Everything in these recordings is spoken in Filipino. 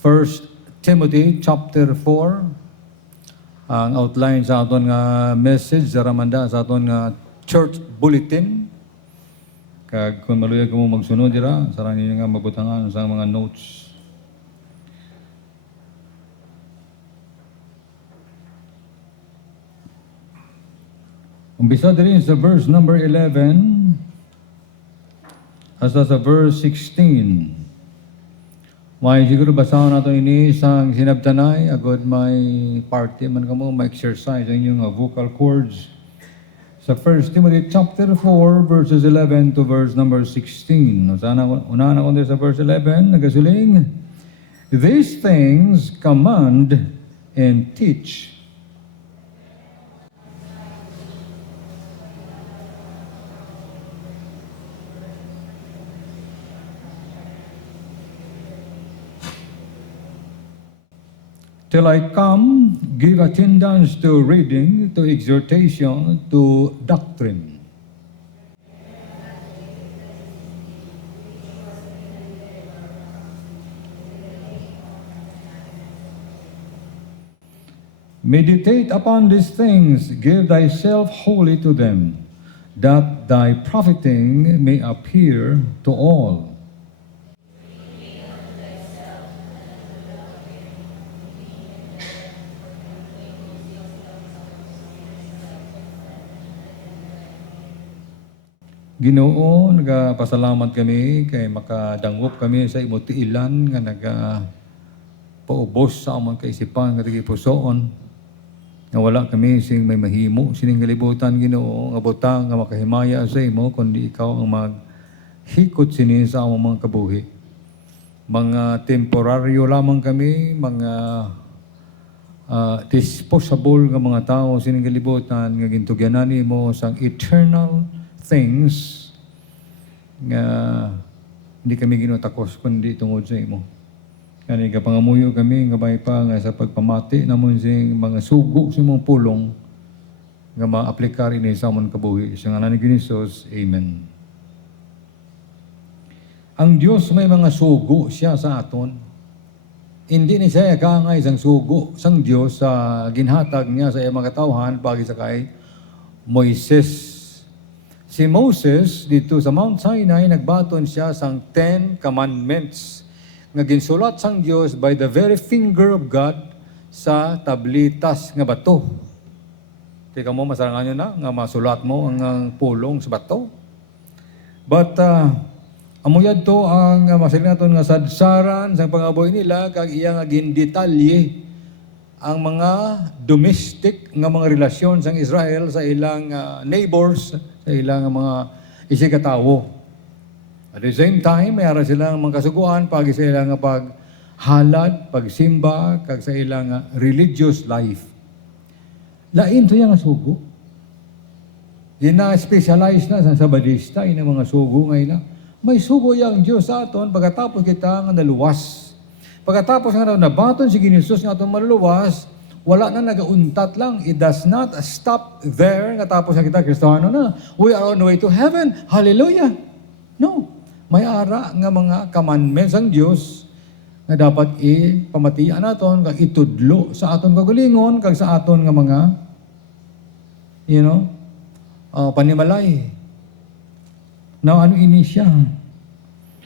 First Timothy chapter 4. Ang outline sa aton nga message sa Ramanda sa aton nga church bulletin. Kag kung maluyag mo magsunod dira, sarang ninyo nga mabutangan sa mga notes. Umpisa din sa verse number 11 hasta sa verse 16. May siguro basahan nato ini sang sinabtanay agad may party man kamo ma-exercise ang inyong vocal cords. Sa 1 Timothy chapter 4 verses 11 to verse number 16. Unahan ako sa verse 11 nagasuling, "These things command and teach." Till I come, give attendance to reading, to exhortation, to doctrine. Meditate upon these things, give thyself wholly to them, that thy profiting may appear to all. Ginoo, nagapasalamat kami kay makadangop kami sa imo tiilan nga paubos sa among kaisipan nga pusoon nga wala kami sing may mahimo sining kalibutan, Ginoo, nga butang nga makahimaya sa imo kundi ikaw ang maghikot sini sa among mga kabuhi. Mga temporaryo lamang kami, mga disposable nga mga tao sining kalibutan nga gintugyanan nimo sang eternal things nga hindi kami ginutakos kundi tungod sa imo. Kani kapangamuyo kami nga bay pa nga sa pagpamati namon sing mga sugo sa imong pulong nga maaplikar ini sa amon kabuhi sa ngalan ni Jesus. Amen. Ang Dios may mga sugo siya sa aton. Hindi ni siya kaangay sang sugo sang Dios sa ginhatag niya sa iyang mga katawhan pagi sa kay Moises. Si Moses dito sa Mount Sinai nagbaton siya sang 10 commandments nga ginsulat sang Dios by the very finger of God sa tablitas nga bato. Tika mo masarangan nyo na nga masulat mo ang pulong sa bato. But amuyad to ang masaling naton nga sadsaran sang pangaboy nila kag iya nga gindetalye ang mga domestic nga mga relasyon sang Israel sa ilang neighbors, sa ilang mga isikatawo. At the same time, mayroon silang mga kasuguan pag sa ilang paghalad, pagsimba, kag sa ilang religious life. Lain to yung sugo. Yun na specialized na sa Sabadista, yun ang mga sugo ngayon na. May sugo yung Diyos sa aton pagkatapos kita nga naluwas. Pagkatapos nga nabaton si Ginisus nga aton maluluwas, wala na nagauntat lang. It does not stop there. Nga tapos na kita, Kristiyano na. We are on the way to heaven. Hallelujah. No. May ara nga mga commandments ang Diyos na dapat ipamatian naton, kag itudlo sa aton kagalingon, kag sa aton nga mga, panimalay. Now, ano ini siya?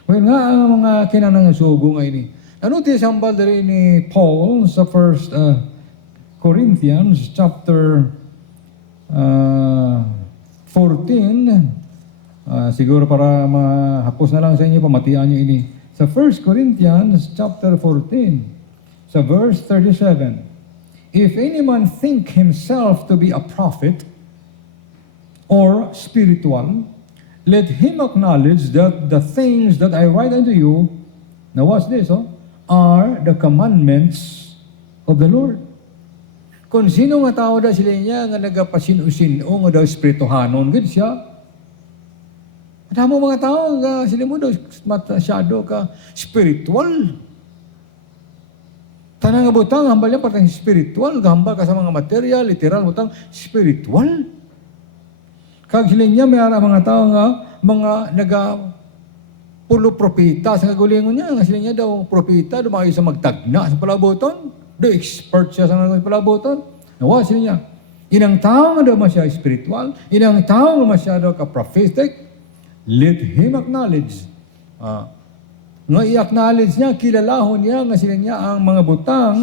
Well nga, ang mga kinanang sugo nga ini. Ano ti sambal diri ni Paul sa 1 Corinthians chapter 14, siguro para mahapos na lang sa inyo, pamatian nyo ini. Sa 1 Corinthians chapter 14, sa verse 37, "If any man think himself to be a prophet or spiritual, let him acknowledge that the things that I write unto you," now what's this, "are the commandments of the Lord." Kung sino nga tao da sila niya nga nagapasino-sino nga daw espirituhanon, gud siya. Madamo mga tao nga sila mo daw masyado ka spiritual. Tanang nga butang, hambal niya patang spiritual, hambal ka sa mga material, literal, butang spiritual. Kag sila niya may mga tao nga mga pulo propita sa kagulingon niya. Nga sila niya daw propita, dumayo sa magtagna sa palaboton. Do expert siya sa mga palaboton. Nawa sila niya. Inang tao nga daw masya spiritual, inang tao nga masyado ka-prophetic, let him acknowledge. Nga i-acknowledge niya, kilalahon niya, nga sila niya ang mga butang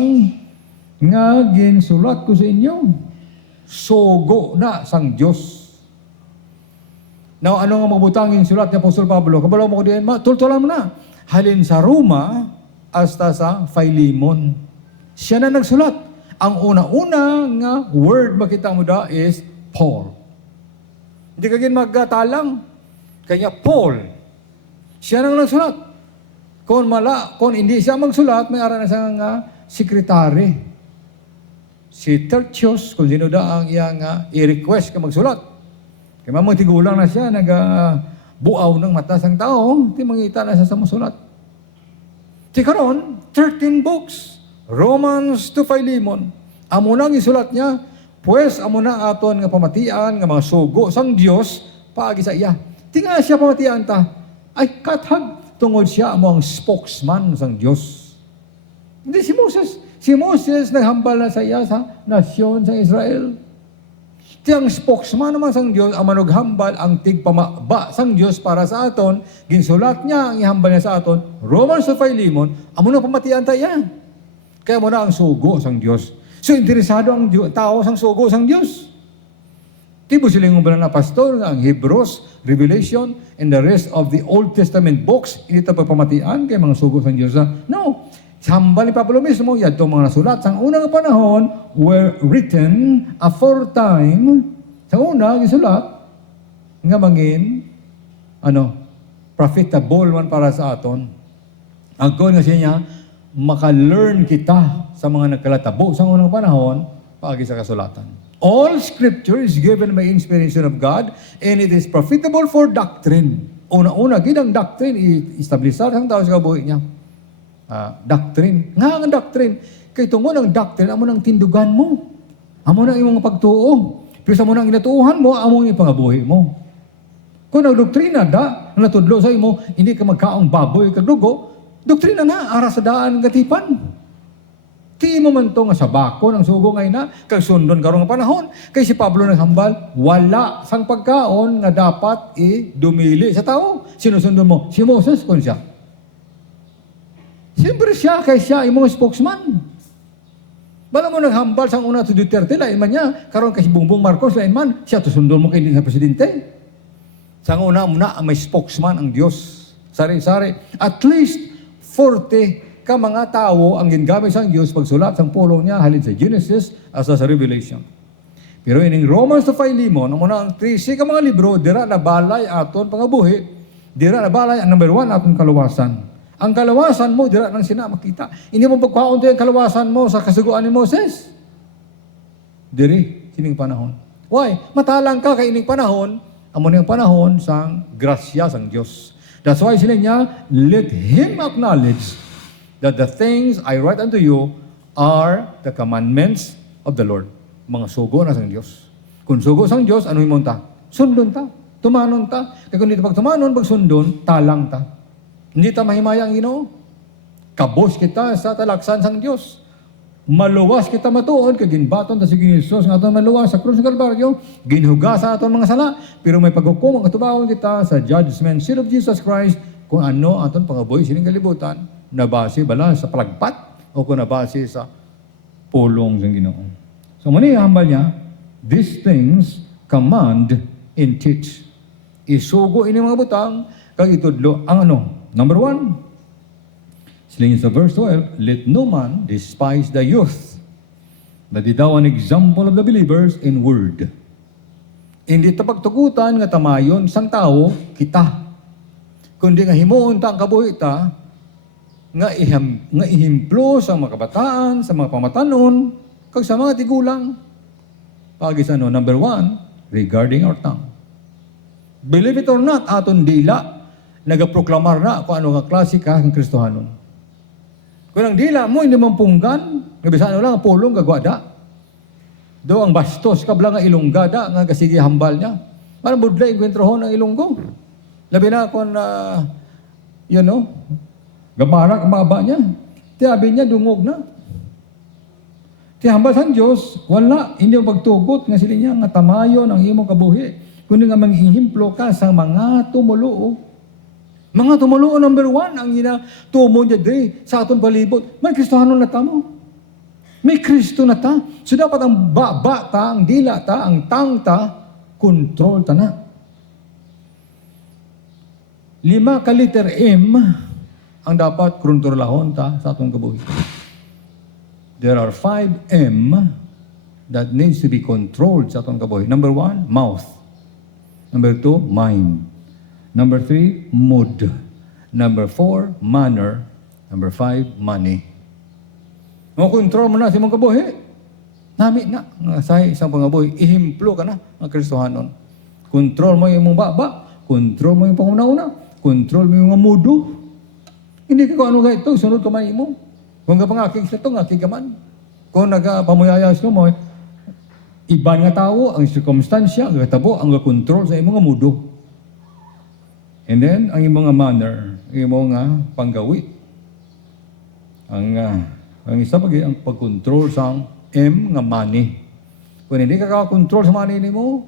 nga ginsulat ko sa inyo. Sogo na sang Diyos. Now, ano nga mga butang ginsulat ni Apostol Pablo? Kabalaw mo ko diyan, tultulan mo na. Halin sa Roma, hasta sa Philemon. Siya na nagsulat. Ang una-una nga word makita mo da is Paul. Hindi ka gin magtalang. Kanya Paul. Siya nang nagsulat. Kung hindi siya magsulat, may aral na siya nga sekretary. Si Tertius, kung sino da ang iyang i-request ka magsulat. Kaya mamagtigulang na siya, nag-buaw ng mata sang tao, di mangita na siya sa masulat. Tikaron, 13 books. Romans to Philemon. Amo nang isulat niya, pues amo na aton nga pamatian, nga mga sugo sang Dios paagi sa iya. Tinga siya pamatian ta, ay kathag tungod siya amo ang spokesman sang Dios. Hindi si Moses. Si Moses naghambal na sa iya sa nasyon sa Israel. Tiyang spokesman naman sang Dios ang manughambal ang tigpamaba sang Dios para sa aton. Ginsulat niya ang ihambal niya sa aton. Romans to Philemon, amo na pamatian ta iya. Kaya mo na ang sugo sang Diyos. So, interesado ang tao sang sugo sang Diyos. Tibo silang umbala na pastor, ang Hebrews, Revelation, and the rest of the Old Testament books, hindi ito pagpamatian kay mga sugo sang Diyos. No. Hambal ni Pablo mismo, yan itong mga nasulat sang unang panahon were written aforetime, sa una, gisulat, nga mangin, profitable man para sa aton. Ang kon nga siya maka-learn kita sa mga nagkalatabo sa unang panahon paagi sa kasulatan. All Scripture is given by inspiration of God and it is profitable for doctrine. Una-una, ginang doctrine, i-establisar ang tao sa kabuhi niya. Doctrine. Nga ang doctrine. Kaya tungo ng doctrine, amo ng tindugan mo. Amo ng imong pagtuo. Pero sa mo ng inatuuhan mo, amo ng ipangabuhi mo. Kung nagdoktrina da, natudlo sa imo, hindi ka magkaong baboy kagdugo, doktrina na, ara sa daan gatipan. Ti mo man to nga sa bako ng sugo ngay na, kag sundon karong panahon. Kay si Pablo naghambal, wala sang pagkaon nga dapat dumili sa tao. Sinusundon mo? Si Moses kung siya. Siyempre siya, kay siya, imong spokesman. Bala mo naghambal sang una to Duterte, lain man niya. Karon kay si Bongbong Marcos, lain man. Siya to sundon mo kay sa presidente. Sang una muna, may spokesman ang Diyos. Sari-sari. At least, 40 ka mga tao ang gingamit sa Diyos pagsulat sang pulong niya halin sa Genesis asa sa Revelation. Pero ining Romans to Philemon, ang muna ang 13 ka mga libro, dira na balay aton pangabuhi, dira na balay ang number 1 aton kalawasan. Ang kalawasan mo, dira nang sina makita. Hindi mo pagkaon yung kalawasan mo sa kasuguan ni Moses. Diri, sining panahon. Why? Matalang ka kay ining panahon, amo niyang panahon sang grasya sang Diyos. That's why sila niya, let him acknowledge that the things I write unto you are the commandments of the Lord. Mga sugo na sang Diyos. Kung sugo sang Diyos, ano yung ta? Sundon ta. Tumanon ta. Kaya kung dito pag tumanon, pag sundon, talang ta. Hindi ta mahimaya ang Ginoo. Kabos kita sa talaksan sang Diyos. Maluwas kita matuon, kay ginbaton ta si Jesus nga aton maluwas sa krus ng Kalbaryo, ginhugas sa aton mga sala, pero may paghukom ang katubawon kita sa judgment seat of Jesus Christ kung ano aton pangabuhi sining kalibutan, nabase bala sa palagpat o kung nabase sa pulong ng Ginoo. So muna ihambal niya, these things command and teach. Isugo ini mga butang kag itudlo ang number 1. Siling sa verse 12, let no man despise the youth, that is daw an example of the believers in word. Hindi ta pagtukutan nga tamayon sang tao kita. Kundi nga himuon ta ang kabuhi ta nga ihimplo sa mga kabataan, sa mga pamatanon, kag sa mga tigulang. Pagi sa number 1, regarding our tongue. Believe it or not, aton dila nagaproklamar na kung ano nga klase ka ng Kristohanon. Kung ang dila mo, hindi man punggan, nabisaan lang ang pulong gagwada. Do ang bastos, kabla nga ilunggada, nga kasigi hambal niya. Parang budlay, enkwentro ho ng ilunggo. Labi na kung Gabarak ang baba niya. Tiyabi niya, dungog na. Tihambal sang Diyos, wala, hindi mo pagtugot nga sila niya, nga tamayon ang imong kabuhi. Kundi nga manghihimplo ka sa mga tumuluo. Mga tumuluo, number 1, ang tumo niya day sa aton palibot. May Kristohanon na tamo. May Kristo na ta. So dapat ang baba ta, ang dila ta, ang tang ta, control ta na. 5 ka liter M ang dapat kontrolahon ta sa atong kabuhi. There are 5 M that needs to be controlled sa atong kabuhi. Number 1, mouth. Number 2, mind. Number 3, mood. Number 4, manner. Number 5, money. Control mo na sa imong kabuhi. Nami na, sa isang pangabuhi, ihimplo ka na ang Kristohanon. Control mo yung mong baba, control mo yung panguna-una, control mo yung mudo. Hindi ka kung ano ka ito, sunod ka man mo. Kung ka pangakig sa ito, ngakig ka man. Kung nagpamuyayas mo, iba nga tao, ang circumstansya, ang katabo, ang control sa imong mudo. And then, ang imong manner, ang imong panggawi. Ang isa pag ang pag-control sa M nga money. Kung hindi ka control sa money ni mo,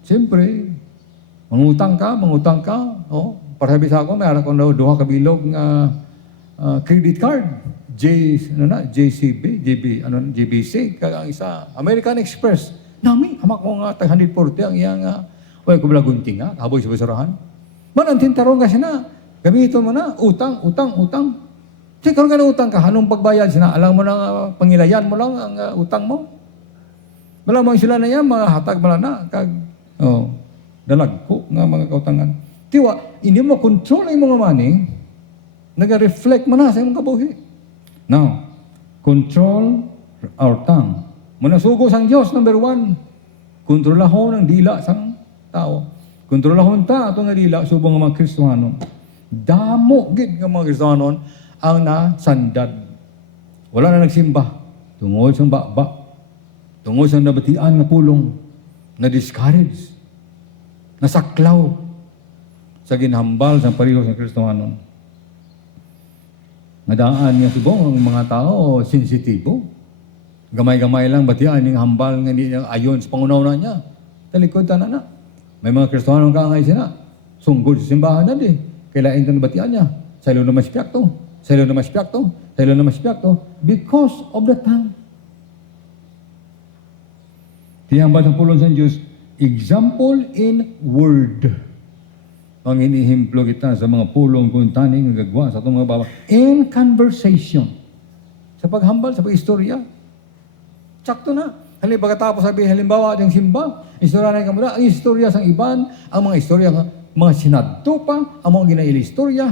siyempre, mangutang ka, para sabi sa ako, may anak ko na 2 kabilog nga credit card. GBC, ang isa, American Express. Nami, hamak ko nga, tag 140, ang iyang, wala ko balagunting nga, haboy sa basurahan. Manantin tarong kasi na, gamitin mo na, utang. Kasi kung ka na utang ka, anong pagbayad sina? Alam mo na, pangilayan mo lang ang utang mo. Malamang sila na yan, mga hatag mo na, dalag ko nga mga kautangan. Tiwa, hindi mo control ang mga money, nag-reflect mo na sa imong kabuhi. Now, control our tongue. Muna sugos ang Diyos, number 1. Kontrolahon ang dila sang tao. Kontrolahon ta ato nga dila, subong nga mga Kristohanon. Damo gid nga mga Kristohanon ang nasandad. Wala na nagsimba. Tungod sa baba. Tungod sa nabatian nga pulong. Na-discourage. Nasaklaw. Sa ginhambal sa pareho sa Kristohanon. Nadaan niya subong ang mga tao sensitibo. Gamay-gamay lang batian yung hambal nga hindi niya ayon sa pangunaw niya. Talikod ta na. May mga Kristohanon kaangay sila. Sunggod sa simbahan na di. Kailain ka na batian niya. Sa ilo na maspiak to. Because of the tongue. Tiyambal sa pulong sa Diyos, example in word. Ang inihimplo kita sa mga pulong kung taning nagagwa sa itong mga baba. In conversation. Sa paghambal, sa pag-istorya. Sakto na. Halimbawa, yung simba, istorya na yung kamula, ang istorya sa iban, ang mga istorya, mga sinadto pa, ang mga ginaili-istorya,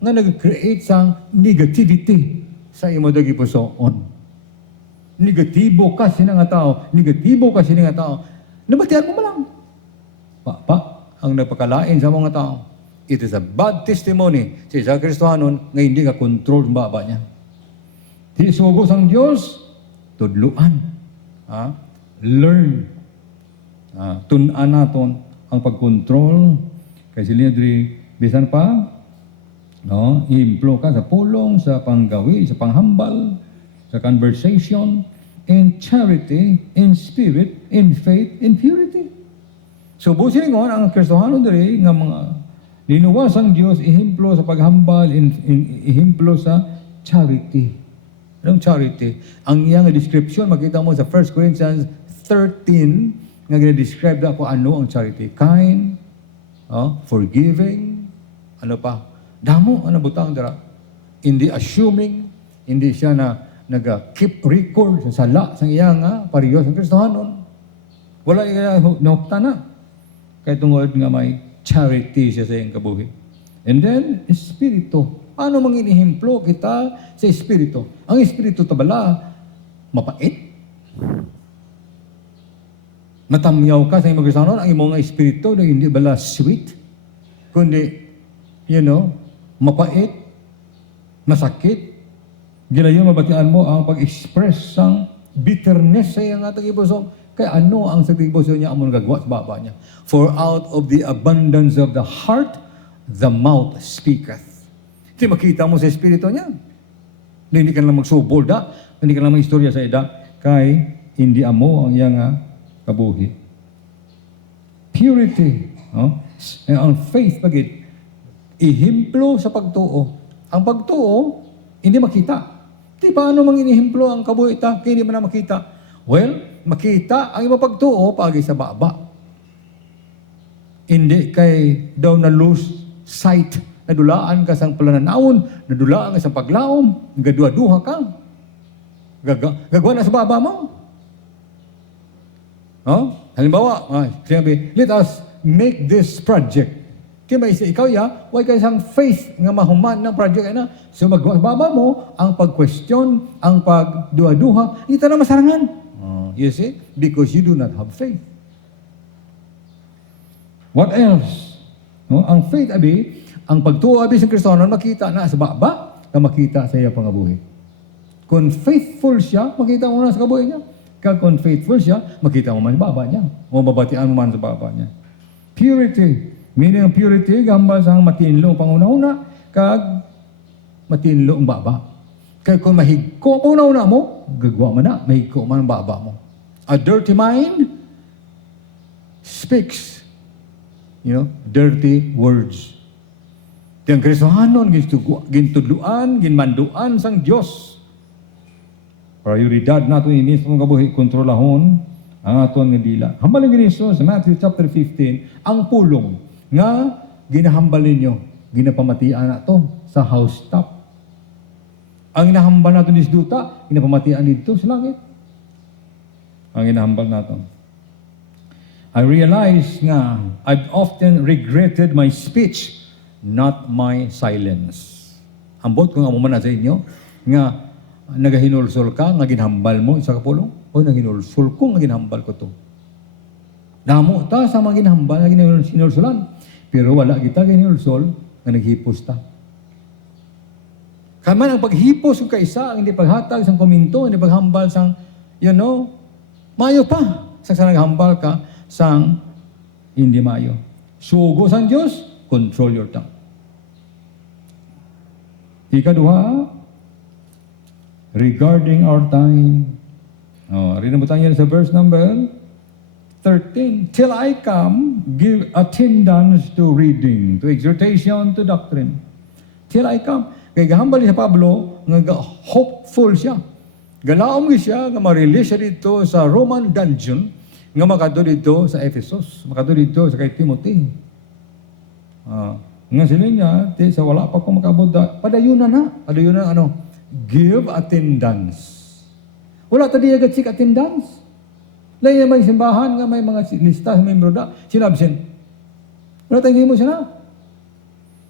nga nag-create sa negativity sa imo dagi pusoon. Negatibo ka sila nga tao. Nabatian mo lang. Ang nagpakalain sa mga tao. It is a bad testimony sa isa Kristohanon nga hindi ka control sa baba niya. Tisugos ang Diyos, tudluan. Learn. Tunan naton ang pag-control. Kasi Lidri, bisan pa, i-implo ka sa pulong, sa panggawi, sa panghambal, sa conversation, in charity, in spirit, in faith, in purity. So, busilingon ang Kristohanon diri nga mga linuwas ang Diyos, ihimplo sa paghambal, ihimplo sa charity. Anong charity? Ang iyang description, makita mo sa 1 Corinthians 13, nga gina-describe na kung ano ang charity. Kind, forgiving, ano pa? Damo, ano butang dira? Hindi assuming, hindi siya na nag-keep record sa sala sa iyang parehas ng Kristohanon. Wala yung nahukta na. Kaya tungod nga may charity siya sa iyang kabuhi. And then, espiritu. Paano manginihimplo kita sa espiritu? Ang espiritu tabala, mapait. Matamyaw ka sa iyong Kristohanon, ang imong espiritu na hindi bala sweet, kundi, mapait, masakit. Gilayon mabatian mo ang pag-express sang bitterness sa iyang tagibusong. Kaya ano ang sa tagibusong niya amon gagwa sa baba niya? For out of the abundance of the heart, the mouth speaketh. Di makita mo sa espiritu niya. Hindi ka lang magsubol da, hindi ka lang mag-istorya sa ida, kay hindi amo ang iyang kabuhi. Purity, ang faith pagit, ihimplo sa pagtuo. Ang pagtuo, hindi makita. Di paano manginihemplo ang kabuhi ta, kaya hindi mo na makita? Well, makita ang ibang pagtuo pagi sa baba. Hindi kay daw na lose sight, nadulaan ka sang palananawon, nadulaan ka sa paglaom, gadua-duha ka. Gagawa na sa baba mo. Halimbawa, sinabi, let us make this project. Kaya may ikaw why ka isang faith nga mahuman ng project na. So magawa sa baba mo, ang pag-question, ang pagduha-duha, hindi na masarangan. You see? Because you do not have faith. What else? Ang faith, ang pagtuo sa Kristohanon, makita na sa baba, na makita sa iya pangabuhi. Kung faithful siya, makita mo na sa kabuhi niya. Kung faithful siya, makita mo man sa baba niya. O mabatian mo man sa baba niya. Purity. Meaning ang purity, gambal sa matinlo panguna-una, kag matinlo ang baba. Kaya kung mahigko ang una-una mo, gagawa mo na, mahigko man ang baba mo. A dirty mind speaks, dirty words. Tiyang Kristohanon, gintudluan, ginmanduan sang Diyos. Prioridad nato inis mong kabuhi, kontrolahon ang aton nga dila. Hambaling giniso sa Matthew chapter 15, ang pulong nga ginahambal ninyo, ginapamatian na to sa housetop. Ang ginahambal nato ni duta, ginapamatian dito sa langit. Ang ginahambal nato. I realize nga, I've often regretted my speech, not my silence. Ambot ko nga mumana sa inyo, nga nagahinulsol ka, nga ginhambal mo, isa ka pulong, o naginulsol ko, nga ginhambal ko to. Damo ta sa mga ginhambal, nga ginulsulan. Pero wala kita ginulsol, nga naghipos ta. Kaman ang paghipos ng kaisa, ang hindi paghatag sang kominto, hindi paghambal sang, mayo pa. Sa naghambal ka, sang hindi mayo. Sugo sang Diyos, control your tongue. Ikaduha, regarding our time. Rinabutan yan sa verse number 13. Till I come, give attendance to reading, to exhortation, to doctrine. Till I come. Kaya gahambal sa Pablo, nga hopeful siya. Galaom siya, nga ma-release siya dito sa Roman dungeon, nga makado dito sa Ephesus, makado dito sa kay Timothy. Nga sila niya, sa wala pa kong makabuda, padayunan give attendance. Wala ta diya gatsik attendance. Lain naman simbahan nga may mga lista sa membro da, sinabsent. Wala tayong himo siya na.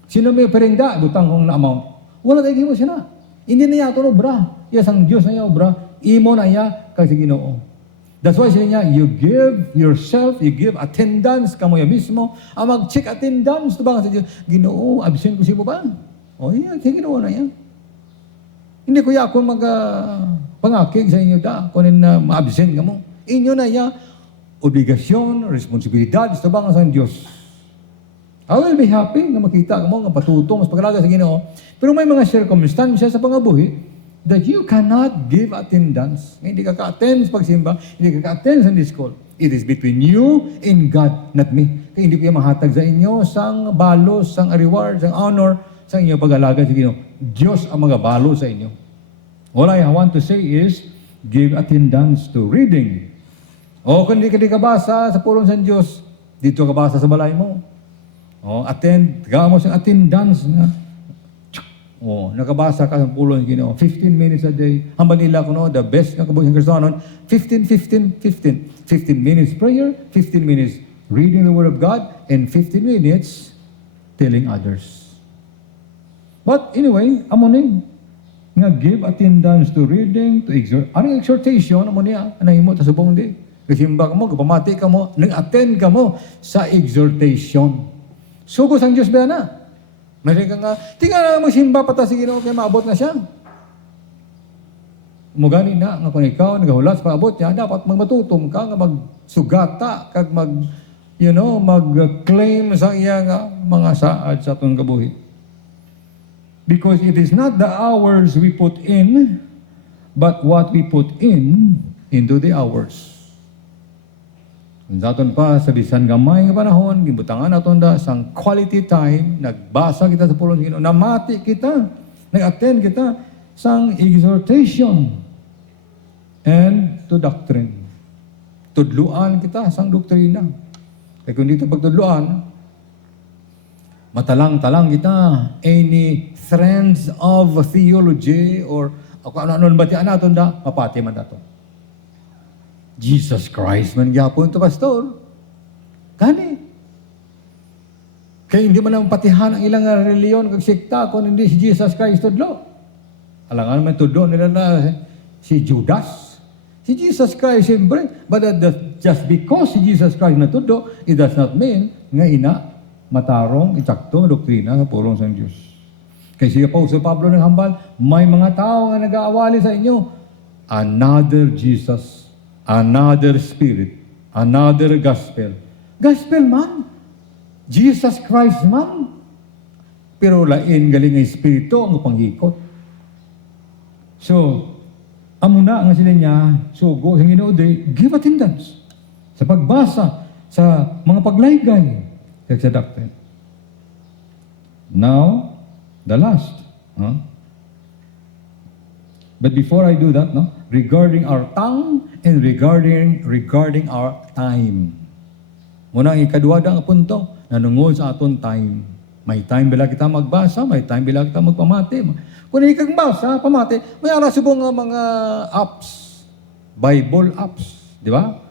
Sino may perengda, butang kong na amount. Wala tayong himo siya na. Hindi na yato no, bra. Yasang Diyos na yaw, bra. Imo na ya, kasi Ginoo. That's why siya niya, you give yourself, you give attendance, kamoya mismo, ang mag-check attendance, ito ba sa Diyos, Ginoo, absent ko siya mo ba? Kaya Ginoo na yan. Hindi ko yakon pangakig sa inyo da, kung ma-absent ka mo. Inyo na ya, obligasyon, responsibilidad, ito ba sa Diyos? I will be happy na makita mo, nga patutong, mas paglaga sa Ginoo. Pero may mga circumstances sa pangabuhi that you cannot give attendance. Hindi ka ka-attend sa pagsimba, hindi ka ka-attend sa discord. It is between you and God, not me. Kaya hindi ko yung mahatag sa inyo sang balos, sang reward, sang honor, sa inyo pag-alaga sa Ginoo. Diyos ang magabalo sa inyo. All I want to say is, give attendance to reading. O kung hindi ka kabasa sa pulong sa Diyos, dito ka basa sa balay mo. Attend, gawa mo siyang attendance na. Nakabasa ka sa pulong, 15 minutes a day. Hamba nila ko, the best na kabuhi ng Kristohanon, 15 minutes prayer, 15 minutes reading the Word of God, and 15 minutes telling others. But anyway, amo ni nga give attendance to reading, to anong exhortation, amo niya, anahimo, tasubong di. Kasimba ka mo, kapamati ka mo, nag-attend ka mo sa exhortation. Sugos ang Diyos ba na? Mayroon ka nga, tingnan na magsimba pata si Ginoo kaya maabot na siya. Mugani na, nga kung ikaw nagahulat sa paabot niya, dapat magmatutom ka, nga magsugata, kag mag-claim sa iya nga mga saad sa itong kabuhi. Because it is not the hours we put in, but what we put in into the hours. Kung daton pa sa bisan gamay nga panahon, gibutangan naton da sang quality time, nagbasa kita sa pulong Ginoo, namati kita, nag-attend kita sang exhortation and to doctrine. Tudluan kita sang doktrina. Kaya kung dito pagtudluan, matalang-talang kita any trends of theology or kung ano-ano batian naton da, mapati man nato. Jesus Christ man gyapon to pastor. Kani. Kaya hindi man ang patihan ang ilang reliyon kag sekta kung hindi si Jesus Christ tudlo. Alangan man tudlo nila na si Judas. Si Jesus Christ siyempre, but just because si Jesus Christ na tudlo, it does not mean nga ina matarong itakto doktrina sa pulong sa Diyos. Kaya si Apostol Pablo ng hambal, may mga tao nga nag-aawali sa inyo. Another Jesus, another Spirit, another gospel. Gospel man. Jesus Christ man. Pero lain galing ang Espiritu ang panghikot. So, amuna nga sila niya, sugo sa Ginoo day, give attendance sa pagbasa, sa mga paglaygay, sa doctrine. Now, the last. But before I do that, regarding our tongue and regarding our time. Muna ang ikaduwada ang punto, nanungod sa aton time. May time bila kita magbasa, may time bila kita magpamati. Kung hindi kang basa, pamati, may ara subong nga mga apps, Bible apps, di ba?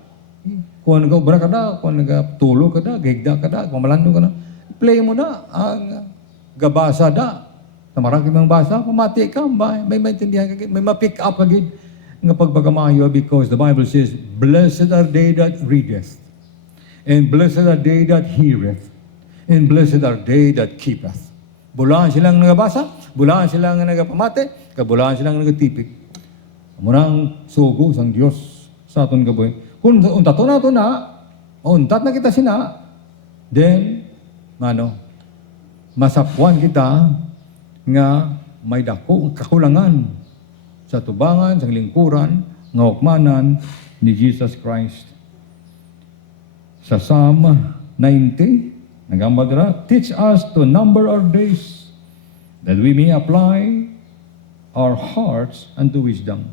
Kung nag-obra ka na, kung nag-tulo ka na, gigda ka na, kung malando ka na, play mo na ang gabasa da. Sa marami mong basa, pamati ka, may maintindihan ka, may ma-pick up ka gid nga pagpagamayo because the Bible says, blessed are they that readeth, and blessed are they that heareth, and blessed are they that keepeth. Bulaan silang nagabasa, bulaan silang nagapamate, kabulaan silang nagatipik. Murang sugo sang Dios sa aton gaboy. Kung untato na ito na, untat na kita sina, then, masapwan kita nga may dako kakulangan sa tubangan, sa lingkuran, nga hukmanan ni Jesus Christ. Sa Psalm 90, nagambal dira, teach us to number our days, that we may apply our hearts unto wisdom.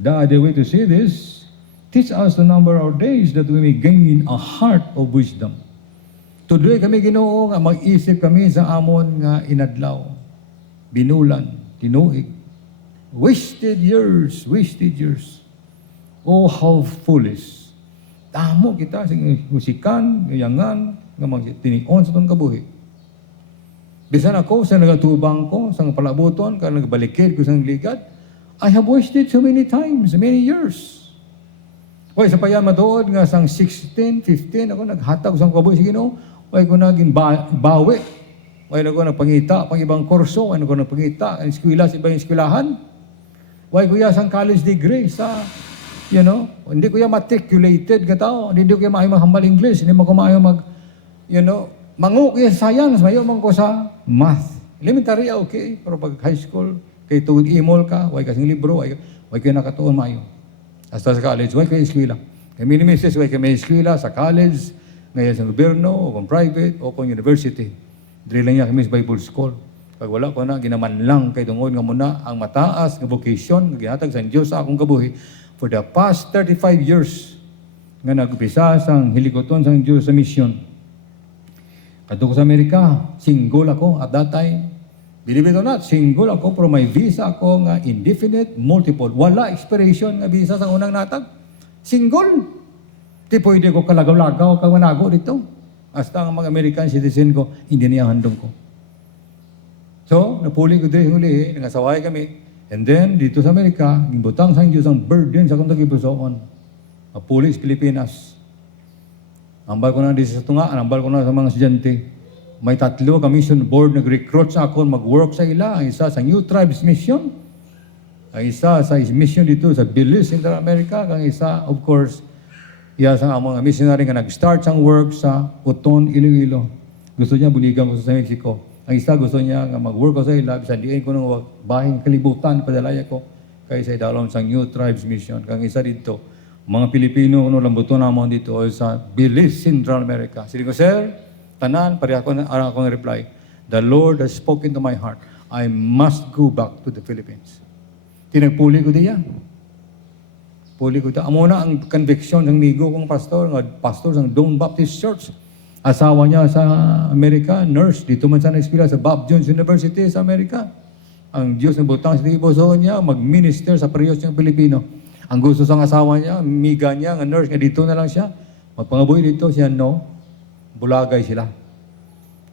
The other way to say this, teach us to number our days, that we may gain a heart of wisdom. Tuloy kami Ginoo nga mag-isip kami sa amon nga inadlaw, binulan, tinuig. Wasted years, wasted years. Oh, how foolish. Tamo kita sa musikan, gayangan, nga tinion sa itong kabuhi. Bisan ako, sa nagatubang ko, sa palabuton, ka nagbalikid ko sa ligad, I have wasted so many times, many years. Way, sa payan matuod nga sang 16, 15, ako naghatag sa kabuhi sa Ginoo, way ko naging bawi. Way na ko nagpangita, pang ibang kurso, way na ko nagpangita, ang eskwela sa ibang eskwelahan. Way ko sang college degree sa hindi ko yung matriculated ka tao, hindi ko yung mahambal English, hindi mo ko mangu kaya science, mayo man ko sa math. Elementary, okay, pero pag high school, kay tuwid imol ka, way kasing libro, way kayo nakatuon mayo. Hasta sa college, way kayo eskwela. Kay minimisis, way kayo may eskwela sa college, ngayon sa gobyerno, o kung private, o kung university. Dili lang niya kami sa Bible school. Pag wala ko na, ginaman lang kay tungod nga muna ang mataas nga vocation, nga gihatag sa Diyos sa akong kabuhi, for the past 35 years, nga nag-upisa sang hilikoton sang Diyos sa mission. Kadto ko sa Amerika, single ako at that time. Believe it or not, single ako, pero may visa ako nga indefinite, multiple. Wala expiration nga visa sa unang natag. Single. Di pwede ko kalagaw-lagaw, kawanago dito. Hasta ang mga American citizen ko, hindi niya handong ko. So, napuli ko dito huli, nangasaway kami. And then, dito sa Amerika, gimbutang sa Diyos ang burden sa kong tagipusoon. Napuli sa Pilipinas. Ambal ko na dito sa tunga, ambal ko na sa mga estudyante. May 3 ka mission board nag-recruit sa ako mag-work sa ila. Ang isa sa New Tribes Mission. Ang isa sa mission dito sa Belize, Central America. Ang isa, of course, iya sa mga missionary nga nag-start sang work sa Uton, Iloilo. Gusto niya buligan ko sa Mexico. Ang isa gusto niya nga mag-work ko sa ilab, sa diin ko ng bahing kalibutan, padalaya ko, kay sa idalon sa New Tribes Mission. Kang isa dito, mga Pilipino, ano lambuto namon dito, sa Belize, Central America. Sige ko, sir, tanan, pari ako na reply, the Lord has spoken to my heart. I must go back to the Philippines. Tinagpuli ko diyan. Puli ko diyan. Amo na ang conviction ng migo kong pastor, ng pastor ng Dome Baptist Church. Asawa niya sa Amerika, nurse, dito man sa na-eskwela sa Bob Jones University sa Amerika. Ang Diyos ng butang sa ibosoon niya, mag-minister sa parehas niyang Pilipino. Ang gusto sang asawa niya, miga niya, ang nurse, nga dito na lang siya. Magpangabuhi dito, siya no, bulagay sila.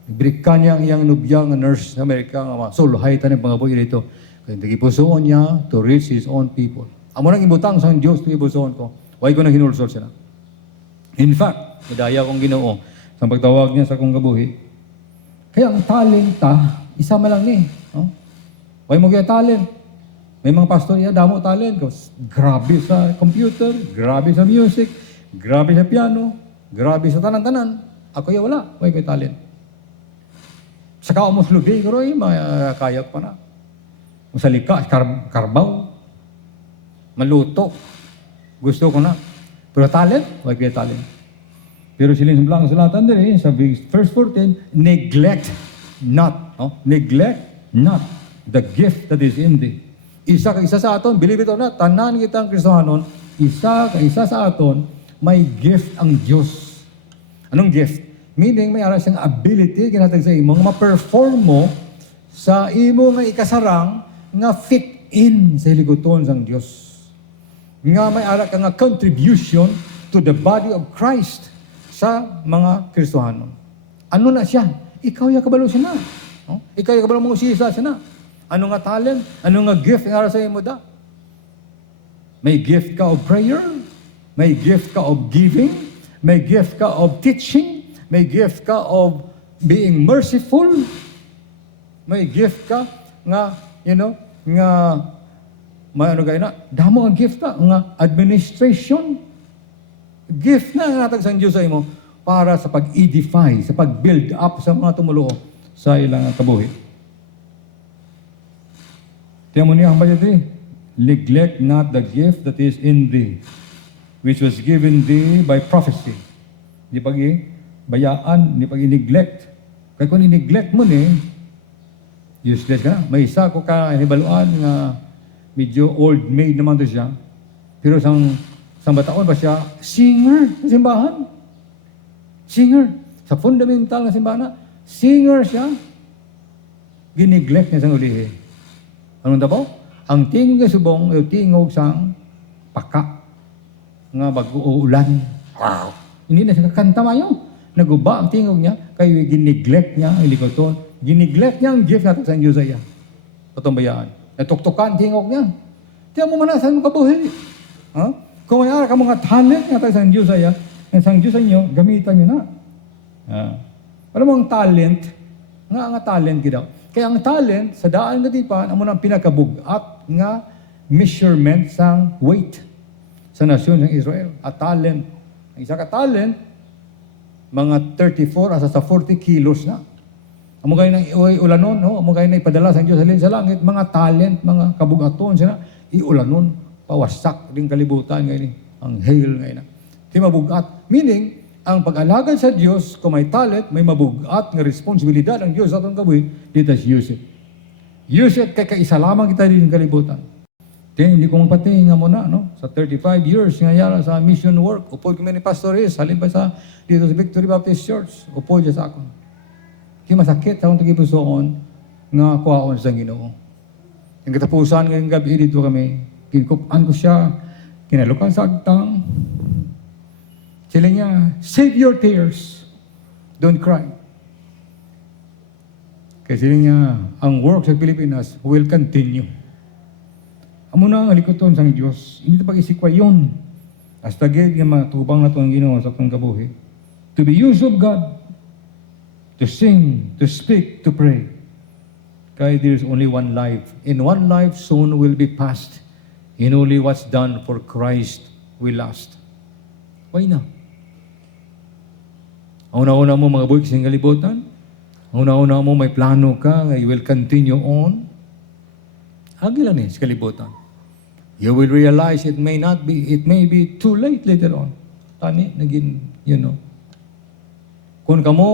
Ibrika niya ang iyang nubya, ang nurse sa Amerika, nga sulhay tayo ng pangabuhi dito. Kaya nagipusoon niya to reach his own people. Amo nang ibutang sa Diyos to ibusoon ko. Huwag ko nang hinulsol sila. In fact, idaya kong Ginoo sa pagtawag niya sa akong kabuhi. Kaya ang talenta, isa man lang ni. No? Huwag mo kaya talent. May mga pastor niya, damo talent ko. Grabe sa computer, grabe sa music, grabe sa piano, grabe sa tanan-tanan. Ako ya wala, huwag kaya talent. Saka umos lubi, pero kayak pa na. Masalika, karbaw, maluto. Gusto ko na. Pero talent, huwag kaya talent. Pero siling lang sa latan din sa verse 14, neglect not. No? Neglect not the gift that is in thee. Isa ka isa sa aton, believe it or not, tanan kitang Kristohanon, isa ka isa sa aton, may gift ang Diyos. Anong gift? Meaning, may aras siyang ability, kinatag sa imo, ma-perform mo sa imo nga ikasarang nga fit in sa liguton sang Diyos. Nga may aras ka nga contribution to the body of Christ sa mga Kristohanon. Ano na siya? Ikaw yung kabalo siya na. No? Ikaw yung kabalo mong usisa siya na. Ano nga talent? Ano nga gift ang ara sa imo da? May gift ka of prayer, may gift ka of giving, may gift ka of teaching, may gift ka of being merciful, may gift ka nga, nga may ano gaya na, damo ang gift ka, nga administration. Gift na ang natag sa Diyos sa imo para sa pag-edify, sa pag-build up sa mga tumulo sa ilang kabuhi. Tiyan mo niya ang bayad neglect not the gift that is in thee, which was given thee by prophecy. Di bayaan, di neglect. Kaya kung i-neglect mo useless ka na. May isa ko ka hinibaluan nga medyo old maid naman to siya. Pero sang bataon ba siya? Singer sa simbahan. Singer. Sa fundamental na simbahan, singer siya. Gineglect niya sang ulihi. Anong dabaw? Ang tingog nga subong, yung tingog sang paka. Nga mag-uulan. Wow! Hindi na siya kakanta mayo. Naguba ang tingog niya, kaya gineglect niya ang likoton. Gineglect niya ang gift natin sa Diyos iya. Patumbayaan. Natuktukan tingog niya. Tiyan mo manasan mo kabuhi. Ha? Kung may ara ka mga talent natin sa Diyos iya, sa Diyos inyo, gamitan niyo na. Alam mo ang talent, nga talent gidaw. Kaya ang talent, sa daan nga dipan, amo nang pinakabugat nga measurement sang weight sa nasyon ng Israel. At talent. Ang isa ka talent, mga 34 asa sa 40 kilos na. Amo gay nang ulanon, no? Amo gay na ipadala sa Dios sa langit, mga talent, mga kabugaton sila, iulanon, pawasak din kalibutan ngayon ang hail ngayon. Di mabugat. Meaning, ang pag-alagad sa Diyos, kung may talent, may mabugat ng responsibilidad ang Diyos sa atong kabuhi, dito use it. Use it kay kaisa lamang kita din kalibutan. Kaya hindi ko mapatinga mo na, no? Sa 35 years nga yara sa mission work, upod kami ni Pastor Riz, halin pa sa dito sa Victory Baptist Church, upod siya sa akon. Kaya masakit sa akong tagipusoon nga kuhaon sa Ginoo. Yung katapusan ngayong gabi dito kami, kinkupan ko siya, kinalukan sa agtang, sila niya, save your tears. Don't cry. Kasi sila niya, ang work sa Pilipinas will continue. Amo na ang likoton sang Diyos. Hindi ito pag-isikwa yun. Hasta gid nga matubang na ito ang Ginoo sa kong kabuhi. To be used of God, to sing, to speak, to pray. Kaya there is only one life. In one life soon will be passed. In only what's done for Christ will last. Why na? Una-una mo mga buwik sa kalibutan, Una-una mo may plano ka, you will continue on. Agila ni sa kalibutan. You will realize it may be too late later on. Tani, naging, Kung kamo,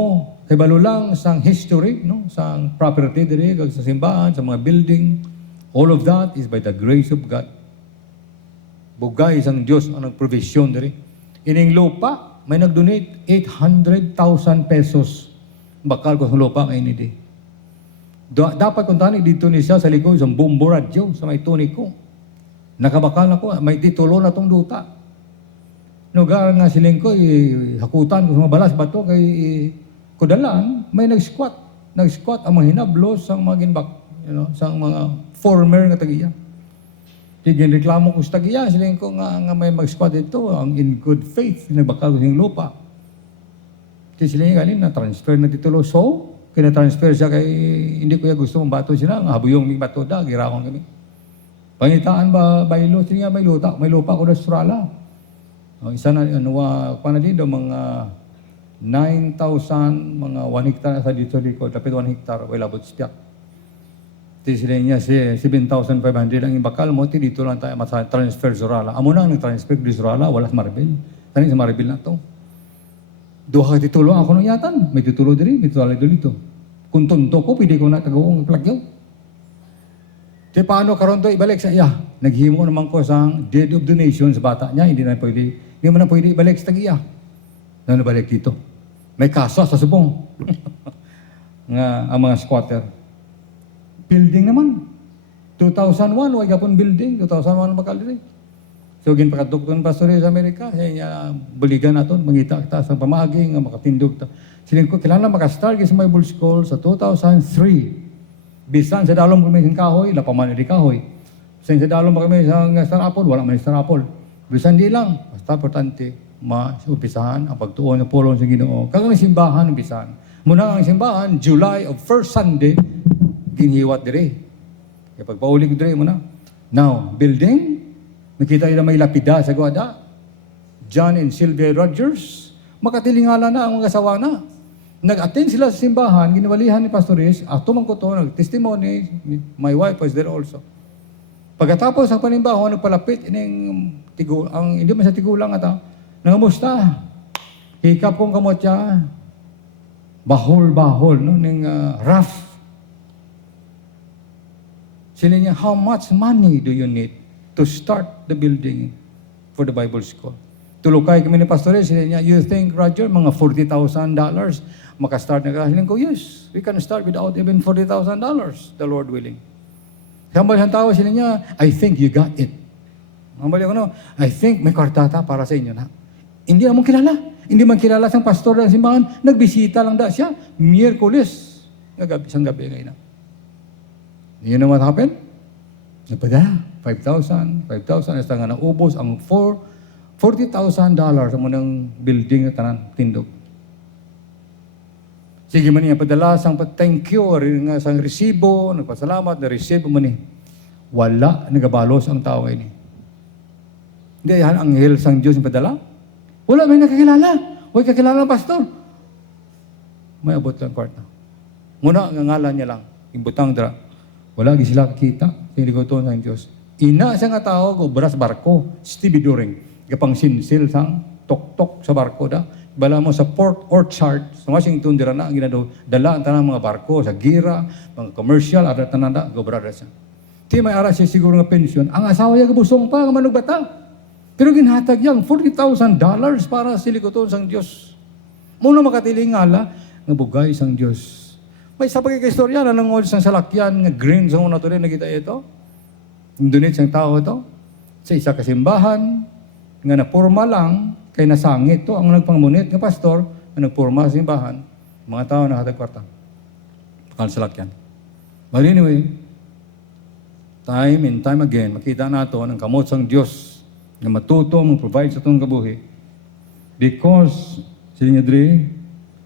kay balo lang sang history, no? Sang property diri, kag sa simbahan, sa mga building, all of that is by the grace of God. Bugay sang Diyos ang nagprovision diri. Ining lupa, may nag-donate 800,000 pesos. Bakal ko sa lupa ngayon hindi. Dapat kung tani dito ni siya sa likod sa Bumbo Radio, sa may tuni ko. Nakabakal na ko, may titulo na tong duta. Nugar nga siling ko, hakutan ko sa mga balas bato, kay kudalan, may nag-squat. Nag-squat ang mga hinablos sa mga ginbak, sa mga former nga tagiya. Tigin reklamo ko sa tagiya, siling ko nga may mag-squat ito, ang in good faith, nagbakal ko sa lupa. Kasi siling galing na transfer na titulo. So, kina-transfer siya kay, hindi ko gusto mong bato siya na, habuyong may bato da, girakon kami. Pangitaan ba, baylo, siya nga may lupa ko na Australia. Isa na, paano dito, mga 9,000, mga 1 hectare sa dito likod, tapos 1 hectare, wala labot siya. Kasi sila niya, 7,500 ang ibakal mo, dito lang tayo transfer sa Urala. Amo na ang nag-transfer di sa Urala, wala sa Maribel. Tani sa Maribel na to. Duha ka titulo ako nung yatan. May titulo diri, may titulo dito. Kung tonto ko, pwede ko na tagawang plagyaw. Di paano karon to ibalik sa iya? Naghimo naman ko sa deed of donation sa bata niya, hindi mo na pwede ibalik sa tagiya. Na nabalik dito. May kaso sa subong. Nga ang mga squatter. Building naman. 2001, wag gapon building. 2001 bakal diri. So, ginpakadukton pastor sa Amerika, siya buligan naton, mangita kita sa pamagi, nga makatindog ta. Siling ko, kailangan makastart sa Bible School sa 2003. Bisan sa dalom kami sa kahoy, lapaman di kahoy. Sa dalom kami sa Star Apple, wala man Star Apple. Bisan di lang, basta importante, umpisahan ang pagtuon ng pulong sa Ginoo. Kag ang simbahan, umpisahan. Muna ang simbahan, July of first Sunday, ginhiwat dire. Kapag pauli ko dire muna. Now, building, nakita nila may lapida sa Guada. John and Sylvia Rogers. Makatilingala na ang mga asawa na. Nag-attend sila sa simbahan, ginawalihan ni Pastores, tumang ko to, nag-testimony, my wife was there also. Pagkatapos ang panimbaho, nagpalapit, hindi man sa tigulang ata, nangamusta. Hikap kong kamot siya, bahol-bahol, rough. Sila niya, how much money do you need to start the building for the Bible School? Tulukay kami ni Pastores, sila niya, you think, Roger, mga $40,000 makastart na ka? Hiling ko, yes, we can start without even $40,000, the Lord willing. Hambal ang tao sila niya, I think you got it. Hambal ko, I think may kwartata para sa inyo na. Hindi naman kilala. Hindi man kilala sa pastor ng simbahan. Nagbisita lang da siya. Miyerkules. Isang gabi ngayon na. You know what happened? Napada, 5,000. Hasta nga naubos ang $40,000 sa munang building na tanan, tindog. Sige man niya padala sang thank you or nga sang resibo, nagpasalamat na resibo man ni. Wala nagabalos ang tao ini. Hindi yan ang anghel sang Dios ni padala. Wala may nakakilala. Huwag kakilala ng pastor. May abot lang kwarta. Muna ang ngalan niya lang, imbutang dra. Wala gi sila kakita, hindi ko to ng Dios. Ina siya nga tao ko bras barko, stevedoring. Gapang sinsil sang tok-tok sa barko da. Bala mo sa Port Orchard, sa Washington, dira na ang ginado, dala ang tanang mga barko, sa gira, mga commercial, ada tananda, gobrada siya. Di may ara siya siguro nga pensyon, ang asawa niya gabusong pa, nga manugbata. Pero ginhatag yang $40,000 para silikoton sang Diyos. Muna makatilingala, nga bugay sang Diyos. May sa pagkikistorya na nangod sang salakyan, nga green sa una to rin, nakita ito. Indonit sang tao ito. Sa isa kasimbahan, nga napurma lang, kay nasangit to ang nagpangunit ng pastor na nagporma sa simbahan, mga tao na hatag kwarta. Pakal sa lakyan. But anyway, time and time again, makita nato ang kamot sang Diyos na matuto mag-provide sa itong kabuhi. Because, sila niya dre,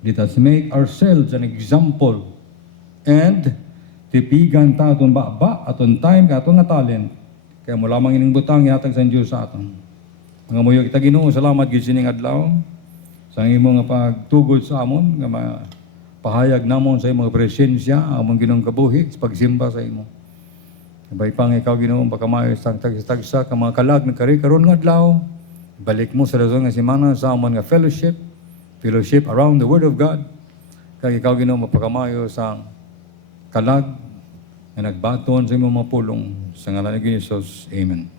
let us make ourselves an example and tipigan ta atong baba, atong time, atong nga talent. Kaya mo lamang ining butang ihatag sa Diyos sa aton. Mga muyo kita Ginoo, salamat gid sining adlaw sa imong nga pagtugod sa amon nga pahayag namon sa imong presensya, among Ginoong kabuhi, sa pagsimba sa imo. Sabay pang ikaw Ginoo pagkamayo sa tagsa ka mga kalag na kari karon nga adlaw. Balik mo sa razon nga semana sa amon nga fellowship around the Word of God. Kag ikaw Ginoo mapagkamayo sa kalag na nagbaton sa imong mga pulong sa ngalan ni Jesus. Amen.